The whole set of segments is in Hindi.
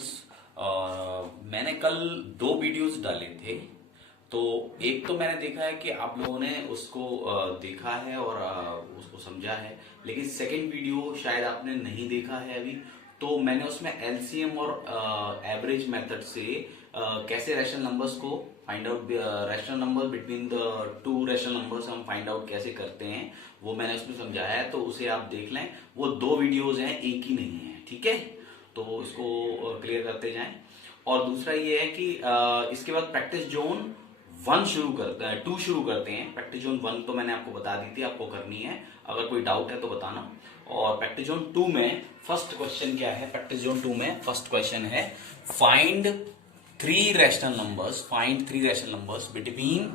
स्टूडेंट्स, मैंने कल दो वीडियोस डाले थे। तो एक तो मैंने देखा है कि आप लोगों ने उसको देखा है और उसको समझा है, लेकिन सेकंड वीडियो शायद आपने नहीं देखा है अभी। तो मैंने उसमें एलसीएम और एवरेज मेथड से कैसे रैशनल नंबर्स को find out, rational number between the two rational numbers हम फाइंड आउट कैसे करते हैं, वो मैंने उसमें समझाया है। तो उसे आप देख लें, वो दो वीडियोज हैं, एक ही नहीं है, ठीक है। तो इसको क्लियर करते जाएं। और दूसरा ये है कि इसके बाद प्रैक्टिस जोन वन शुरू करते हैं, टू शुरू करते हैं। प्रैक्टिस जोन वन तो मैंने आपको बता दी थी, आपको करनी है। अगर कोई डाउट है तो बताना। और प्रैक्टिस जोन टू में फर्स्ट क्वेश्चन क्या है? प्रैक्टिस जोन टू में फर्स्ट क्वेश्चन है find three rational numbers, find three rational numbers between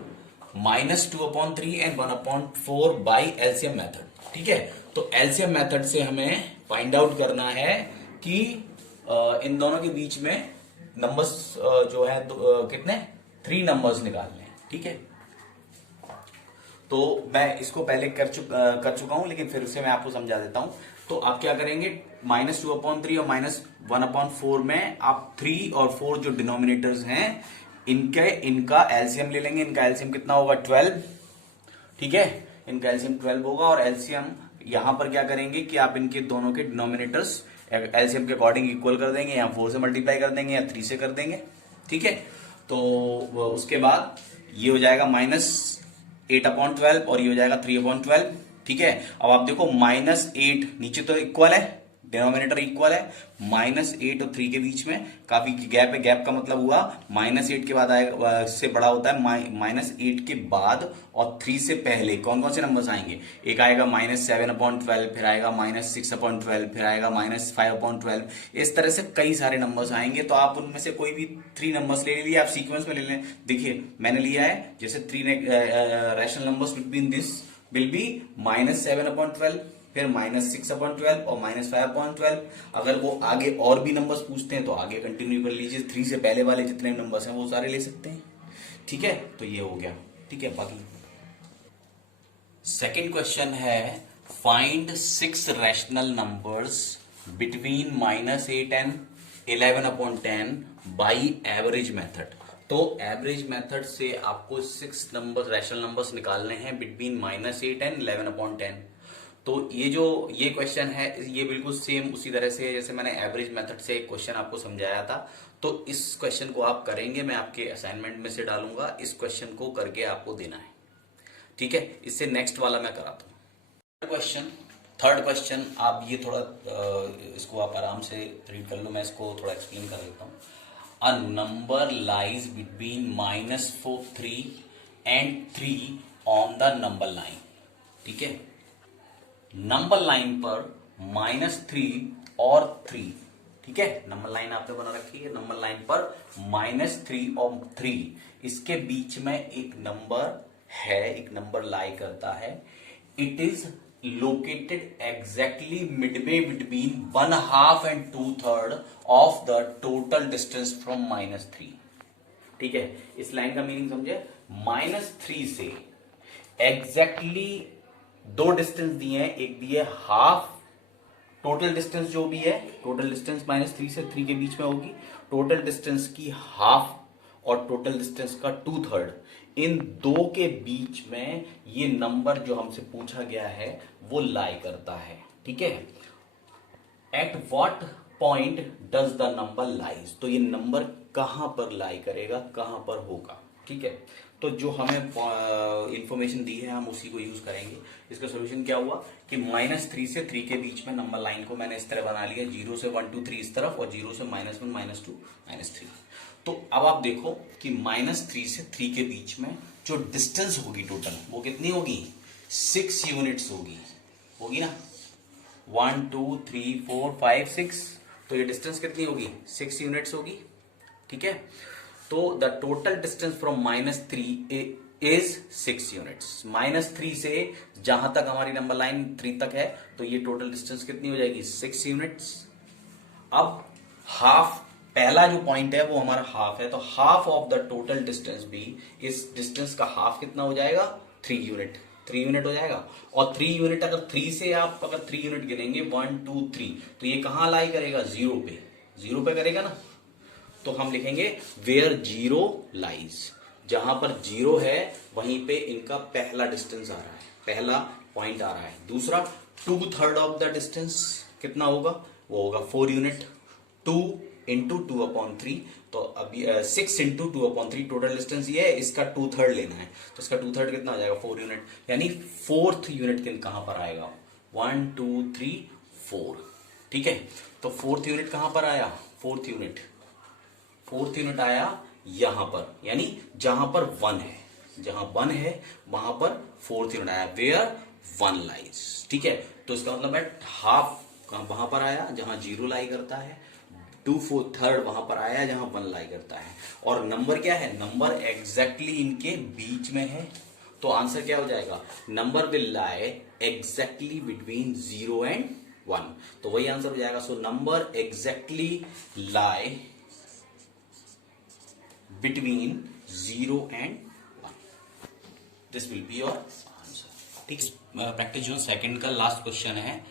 -2/3 and 1/4 by LCM method. ठीक है, तो एलसीएम मेथड से हमें फाइंड आउट करना है कि इन दोनों के बीच में नंबर्स जो है कितने, थ्री नंबर्स निकालने हैं। ठीक है, तो मैं इसको पहले कर चुका हूं, लेकिन फिर से मैं आपको समझा देता हूं। तो आप क्या करेंगे, -2/3 और -1/4 में आप 3 और 4 जो डिनोमिनेटर्स हैं इनका एलसीएम ले लेंगे। इनका एलसीएम कितना होगा? 12। ठीक है, इनका एलसीएम 12 होगा। और एलसीएम यहां पर क्या करेंगे कि आप इनके दोनों के डिनोमिनेटर्स एलसीएम के अकॉर्डिंग इक्वल कर देंगे, या 4 से मल्टीप्लाई कर देंगे या 3 से कर देंगे। ठीक है, तो उसके बाद ये हो जाएगा -8/12 और ये हो जाएगा 3/12। ठीक है, अब आप देखो -8 नीचे तो इक्वल है, डिनोमिनेटर इक्वल है। -8 और 3 के बीच में काफी गैप है। गैप का मतलब हुआ -8 के बाद आएगा, से बड़ा होता है -8 के बाद और 3 से पहले कौन कौन से नंबर्स आएंगे? एक आएगा -7/12, फिर आएगा -6/12, फिर आएगा -5/12। इस तरह से कई सारे नंबर्स आएंगे। तो आप उनमें से कोई भी 3 नंबर्स ले लीजिए, आप सीक्वेंस में ले लें। देखिए मैंने लिया है, जैसे 3 rational numbers between this will B -7/12, फिर -6/12 और -5/12। अगर वो आगे और भी नंबर्स पूछते हैं तो आगे कंटिन्यू कर लीजिए। 3 से पहले वाले जितने नंबर्स हैं वो सारे ले सकते हैं। ठीक है, तो ये हो गया। ठीक है, बाकी सेकंड क्वेश्चन है find 6 rational numbers between -8 and 11/10 by average method. तो एवरेज मेथड से आपको 6 नंबर रैशनल नंबर्स निकालने हैं बिटवीन -8 एंड 11/10। तो ये क्वेश्चन है, ये बिल्कुल सेम उसी तरह से है जैसे मैंने एवरेज मेथड से एक क्वेश्चन आपको समझाया था। तो इस क्वेश्चन को आप करेंगे, मैं आपके असाइनमेंट में से डालूंगा। इस क्वेश्चन को करके आपको देना है। ठीक है, इससे नेक्स्ट वाला मैं कराता हूं। थर्ड क्वेश्चन आप ये थोड़ा इसको आप आराम से रीड कर लो, मैं इसको थोड़ा एक्सप्लेन कर देता हूं। A number lies between -3 and 3 on the number line. ठीक है, नंबर लाइन पर -3 और 3। ठीक है, नंबर लाइन आपने बना रखी है। नंबर लाइन पर -3 और 3 इसके बीच में एक नंबर है, एक नंबर लाई करता है। It is located exactly Midway between 1/2 and 2/3 of the total distance from -3। ठीक है, इस लाइन का मीनिंग समझे? -3 से एग्जैक्टली दो डिस्टेंस दिए हैं, एक दिए हाफ। टोटल डिस्टेंस जो भी है, टोटल डिस्टेंस -3 से 3 के बीच में होगी। टोटल डिस्टेंस की हाफ और टोटल डिस्टेंस का 2/3, इन दो के बीच में ये नंबर जो हमसे पूछा गया है वो लाई करता है। ठीक है, at what point does the number lies. तो ये नंबर कहां पर लाई करेगा, कहां पर होगा। ठीक है, तो जो हमें इंफॉर्मेशन दी है हम उसी को यूज करेंगे। इसका सोल्यूशन क्या हुआ कि -3 से 3 के बीच में नंबर लाइन को मैंने इस तरह बना लिया, 0 से 1 2 3 इस तरफ और 0 से -1 -2 -3। तो अब आप देखो कि -3 से 3 के बीच में जो डिस्टेंस होगी टोटल वो कितनी होगी? 6 यूनिट्स होगी ना। 1 2 3 4 5 6, तो ये डिस्टेंस कितनी होगी? 6 यूनिट्स होगी। ठीक है, तो the total distance from -3 is 6 units. -3 से जहां तक हमारी नंबर लाइन 3 तक है, तो ये टोटल डिस्टेंस कितनी हो जाएगी? 6 यूनिट्स। अब हाफ, पहला जो पॉइंट है वो हमारा हाफ है, तो half of the total distance भी, इस डिस्टेंस का हाफ कितना हो जाएगा? 3 यूनिट। 3 यूनिट हो जाएगा। और 3 यूनिट अगर 3 से आप अगर 3 यूनिट गिनेंगे 1 2 3, तो ये कहां लाई करेगा? 0 पे। 0 पे करेगा ना, तो हम लिखेंगे वेयर जीरो लाइज, जहां पर जीरो है वहीं पे इनका पहला डिस्टेंस आ रहा है, पहला पॉइंट आ रहा है। दूसरा 2/3 ऑफ द डिस्टेंस कितना होगा, वो होगा 4 यूनिट, 2 इंटू 2/3, तो अभी 6 इंटू 2/3 टोटल डिस्टेंस ये है, इसका 2/3 लेना है, तो इसका 2/3 कितना आ जाएगा 4 यूनिट, यानी फोर्थ यूनिट कहां पर आएगा 1 2 3 4, ठीक है। तो फोर्थ यूनिट कहां पर आया, फोर्थ यूनिट आया यहां पर, यानी जहां पर 1 है, जहां 1 है वहां पर फोर्थ यूनिट आया, वेयर 1 लाइज, ठीक है। तो इसका मतलब है हाफ वहां पर आया जहां 0 लाई करता है, 2/3 वहां पर आया जहां 1 लाई करता है, और नंबर क्या है, नंबर एग्जैक्टली इनके बीच में है, तो आंसर क्या हो जाएगा, number will lie exactly between 0 and 1, तो वही आंसर हो जाएगा। So number exactly lie between 0 and 1, this will be your answer, ठीक है। प्रैक्टिस जोन सेकंड का लास्ट क्वेश्चन है,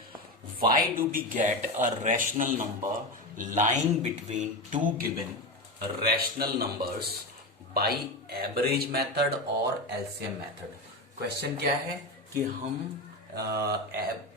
why do we get a rational number lying between two given rational numbers by average method और LCM method। क्वेश्चन क्या है कि हम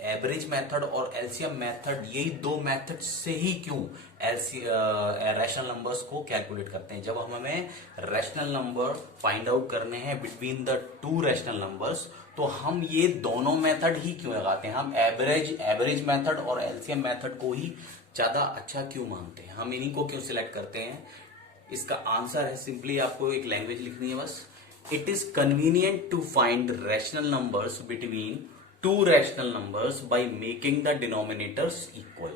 एवरेज मेथड और एलसीएम मेथड, यही दो मेथड से ही क्यों रैशनल नंबर्स को कैलकुलेट करते हैं। जब हमें रैशनल नंबर फाइंड आउट करने हैं between the two rational numbers, तो हम ये दोनों मेथड ही क्यों लगाते हैं, हम एवरेज मेथड और एलसीएम मेथड को ही ज्यादा अच्छा क्यों मानते हैं, हम इन्हीं को क्यों सिलेक्ट करते हैं। इसका आंसर है सिंपली, आपको एक लैंग्वेज लिखनी है बस, it is convenient to find rational numbers between two rational numbers by making the denominators equal,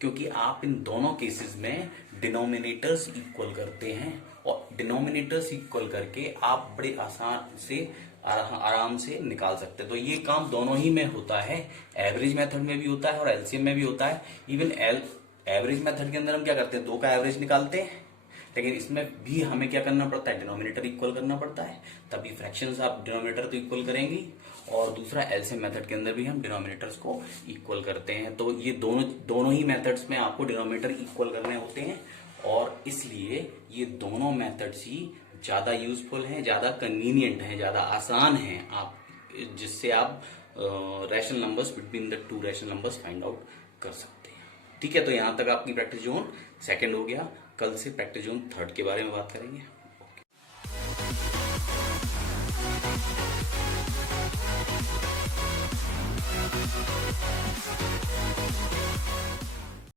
क्योंकि आप इन दोनों केसेस में डिनोमिनेटर्स इक्वल करते हैं, और डिनोमिनेटर्स इक्वल करके आप बड़े आसान से आराम से निकाल सकते हैं। तो ये काम दोनों ही में होता है, एवरेज मेथड में भी होता है और एलसीएम में भी होता है। इवन एवरेज मेथड के अंदर हम क्या करते हैं, दो का एवरेज निकालते हैं, लेकिन इसमें भी हमें क्या करना पड़ता है, डिनोमिनेटर इक्वल करना पड़ता है, तभी फ्रैक्शंस आप डिनोमिनेटर तो इक्वल करेंगी, और दूसरा एलसीएम मेथड के अंदर भी हम डिनोमिनेटर्स को इक्वल करते हैं। तो ये दोनों ही मेथड्स में आपको डिनोमिनेटर इक्वल करने होते हैं, और इसलिए ये दोनों मेथड्स ही ज्यादा यूजफुल हैं, ज्यादा कन्वीनियंट हैं, ज्यादा आसान हैं, आप जिससे आप rational numbers between the two rational numbers find out कर सकते हैं। ठीक है, तो यहां तक आपकी प्रैक्टिस जोन सेकंड हो गया। कल से प्रैक्टिस जोन थर्ड के बारे में बात करेंगे।